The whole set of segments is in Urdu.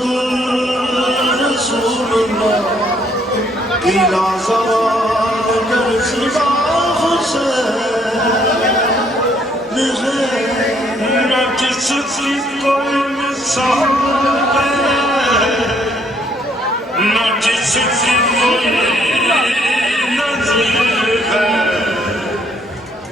محمد رسول اللہ کی لازوال گر زبا حسین نہ جس کی کوئی مثال ہے نہ جس کی کوئی نظیر ہے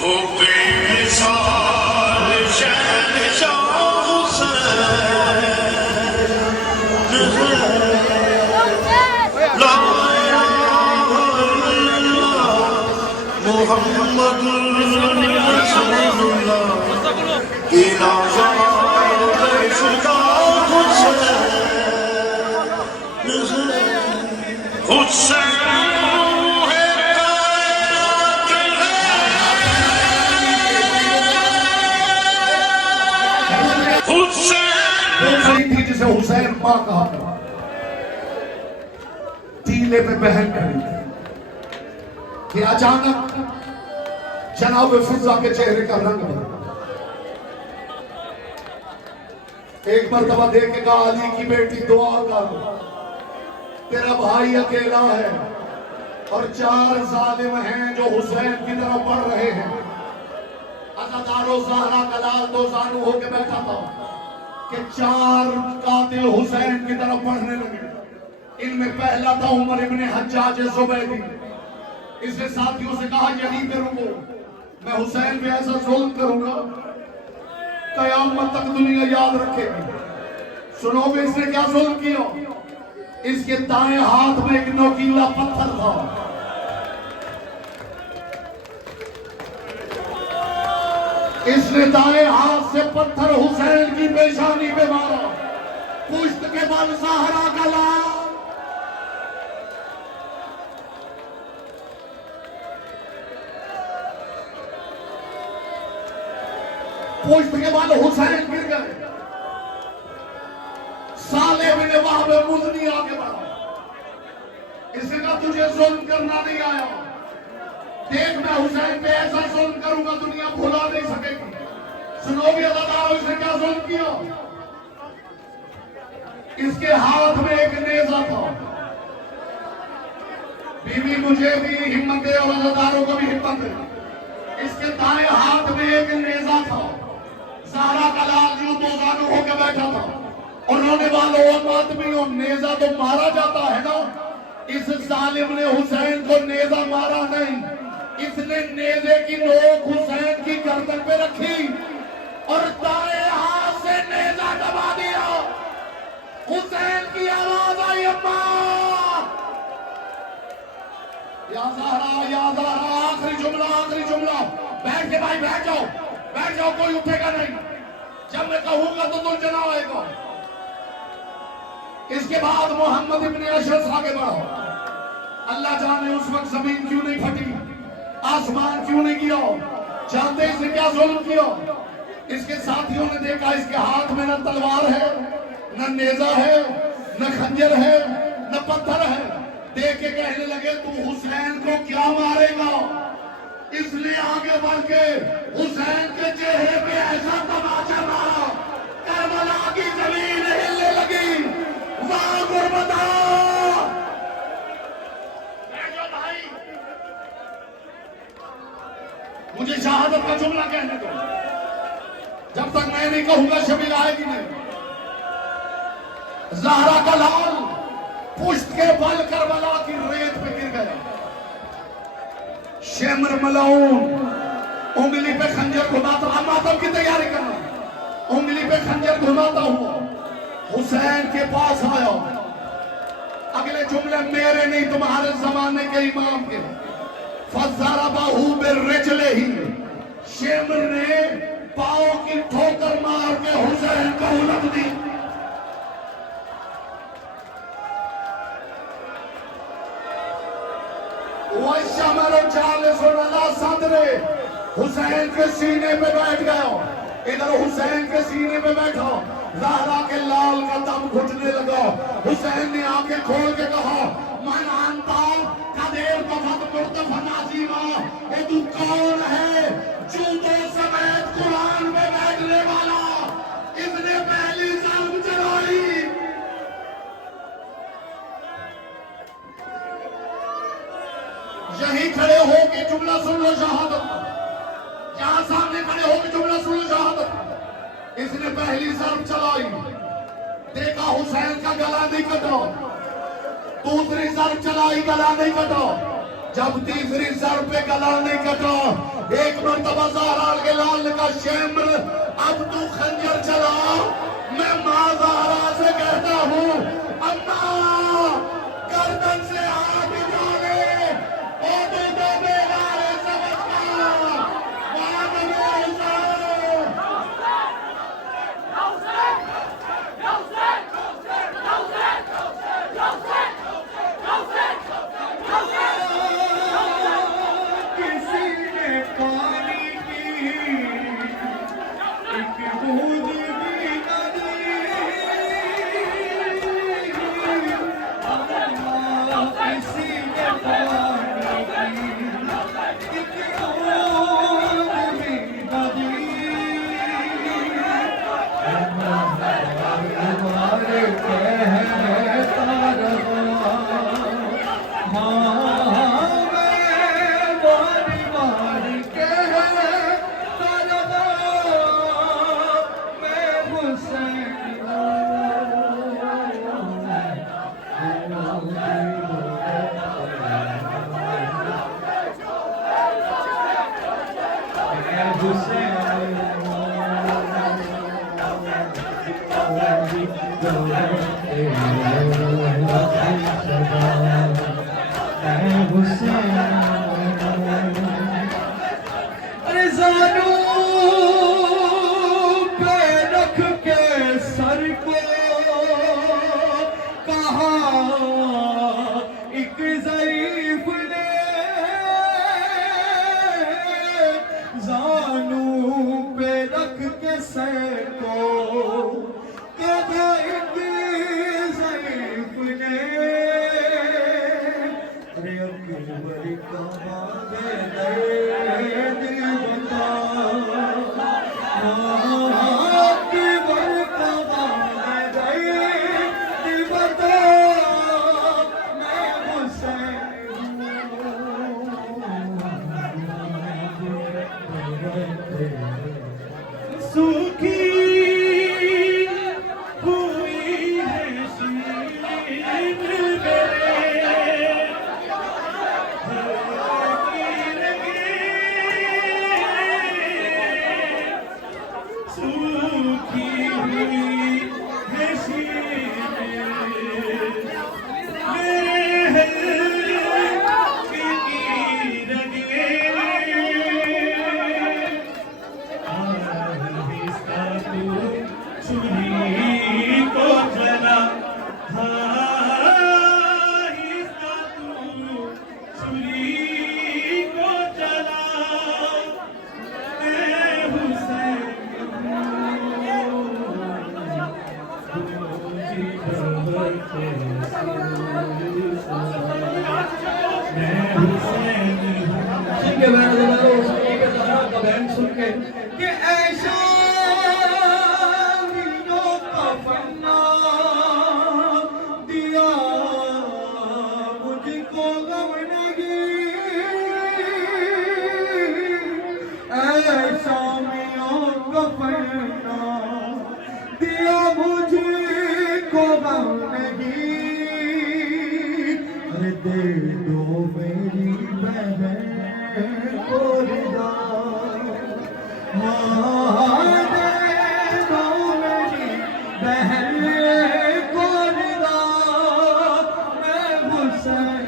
وہ بے مثال شہنشاہ حسین لا الہ الا محمد رسول اللہ کی لازوال گر جسے حسین ماں کہا تھا ٹیلے پہ بہن کری تھی کہ اچانک جناب فضا کے چہرے کا رنگ بدلا ایک مرتبہ دیکھ کے کہا علی کی بیٹی دعا کر تیرا بھائی اکیلا ہے اور 4 ظالم ہیں جو حسین کی طرف بڑھ رہے ہیں عزادار و زہرا کلال دو زانو ہو کے بیٹھا تھا کہ 4 قاتل حسین کی طرف بڑھنے لگے ان میں پہلا تھا عمر ابن حجاج زبیدی اس نے ساتھیوں سے کہا یہیں پہ رکو میں حسین پہ ایسا ظلم کروں گا قیامت تک دنیا یاد رکھے گی سنو گے اس نے کیا ظلم کیا اس کے دائیں ہاتھ میں ایک نوکیلا پتھر تھا اس نے دائیں ہاتھ سے پتھر حسین کی پیشانی پہ مارا پشت کے بل زہرا کا لال پشت کے بل حسین گر گئے سالے بن وہب مزنی آگے بڑھا اس نے کہا تجھے ظلم کرنا نہیں آیا دیکھ میں حسین پہ ایسا ظلم کروں گا دنیا بھلا نہیں سکے گی سنو گے عزادار اس نے کیا ظلم کیا اس کے ہاتھ میں ایک نیزہ تھا بیوی مجھے بھی ہمت ہے اور عزاداروں کو بھی ہمت ہے اس کے دائیں ہاتھ میں ایک نیزہ تھا زہرا کا لال جو 2 زانو ہو کے بیٹھا تھا اور رونے والوں آدمیوں نیزہ تو مارا جاتا ہے نا اس ظالم نے حسین کو نیزہ مارا نہیں اس نے نیزے کی نوک حسین کی گردن پہ رکھی اور دائیں ہاتھ سے نیزہ دبا دیا حسین کی آواز آئی اماں یا زہرا آخری جملہ بیٹھ کے بھائی بیٹھ جاؤ کوئی اٹھے گا نہیں جب میں کہوں گا تو دل جنا آئے گا اس کے بعد محمد ابن اشرس آگے بڑھا اللہ جانے اس وقت زمین کیوں نہیں پھٹی آسمان کیوں نہیں گیا جانتے اس نے کیا ظلم کیا اس کے ساتھیوں نے دیکھا اس کے ہاتھ میں نہ تلوار ہے نہ نیزہ ہے نہ خنجر ہے نہ پتھر ہے دیکھ کے کہنے لگے تو حسین کو کیا مارے گا اس نے آگے بڑھ کے حسین کے چہرے پہ ایسا تماچا مارا کربلا کی زمین ہلنے لگی واہ غربتا مجھے شہادت کا جملہ کہنے دو جب تک میں نہیں کہوں گا شبیر آئے گی نہیں زہرا کا لال پشت کے بل کربلا کی ریت پہ گر گیا شمر ملعون انگلی پہ خنجر گھماتا ماتم کی تیاری کرنا انگلی پہ خنجر گھماتا ہوا حسین کے پاس آیا اگلے جملے میرے نہیں تمہارے زمانے کے امام کے فَضَرَبَهُ بِالرِّجْلِهِ شمر نے پاؤں کی ٹھوکر مار کے حسین کو الٹ دی وَالشَّمَرُ جَالِسٌ عَلَى صَدْرِهِ حسین کے سینے پہ بیٹھ گیا ادھر حسین کے سینے پہ بیٹھا زہرا کے لال کا دم گھٹنے لگا حسین نے آنکھیں کھول کے کہا من انتا قدیر کفت مرتفع نازیما اے تو کون ہے جوتوں سمیت قرآن میں بیٹھنے والا اس نے پہلی ظلم چلائی کھڑے ہو کے جملہ سن لو شہادت، یہاں سامنے کھڑے ہو کے جملہ سن لو شہادت۔ اس نے پہلی ضرب چلائی، دیکھا حسین کا گلا نہیں کٹا، دوسری ضرب چلائی گلا نہیں کٹا، جب تیسری ضرب پہ گلا نہیں کٹا، ایک مرتبہ زہرا کے لال نے کہا شیمر اب تو خنجر چلا۔ میں ماں زہرا سے کہتا ہوں اماں گردن سے ہاتھ ڈالے، او تو بیگارے سمجھا وعد میں حسین۔ کسی نے پانی کی ایک بوند بھی نہ دی، کسی نے پانی کی ایک بوند بھی نہ دی، ہمارے کہتا رہا ارے زانو پہ رکھ کے سر کو کہا ایک ضعیف نے، زانو پہ رکھ کے سر کو کہا ایک ضعیف نے، ارے اکبر کہاں گئے دیوتا، اکبر کہاں گئے دیوتا، میں حسین ہوں۔ سوکھی ہوئی ہے شیر میرے، سوکھی ہوئی ہے شیر میرے کی رگے، آہستہ تو چھری کو جلا، آہستہ تو چھری کو جلا، اے حسین سن کے بیان دلالو سنی کے زہرا کا بیان سن کے کہ ایشا وینوں کا فنا دیا مجھ کو غم نہیں، ایشا وینوں کا فنا دیا مجھ کو غم نہیں، ارے دے دو میری بہن کو رضا، ہاں دے دو میری بہن کو رضا، میں حسین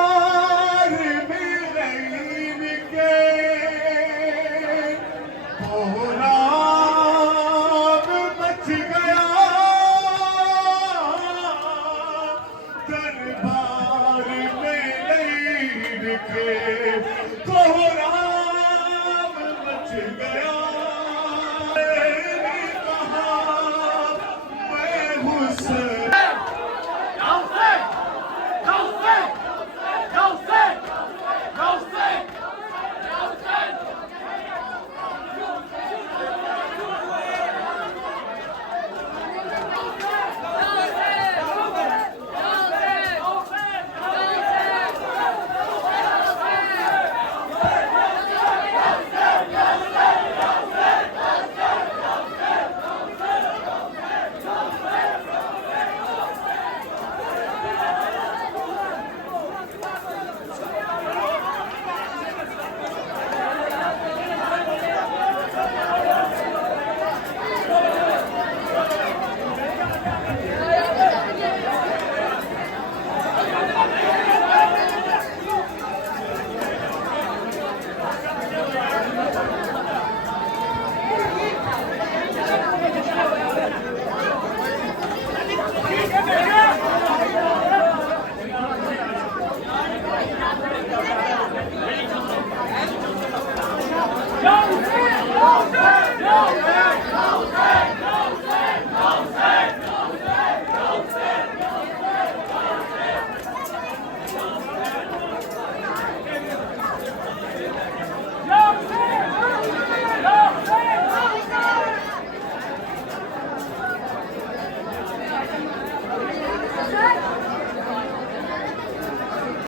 دربار میں غریب کے کوہرام مچ گیا، دربار میں غریب کے کوہرام مچ گیا،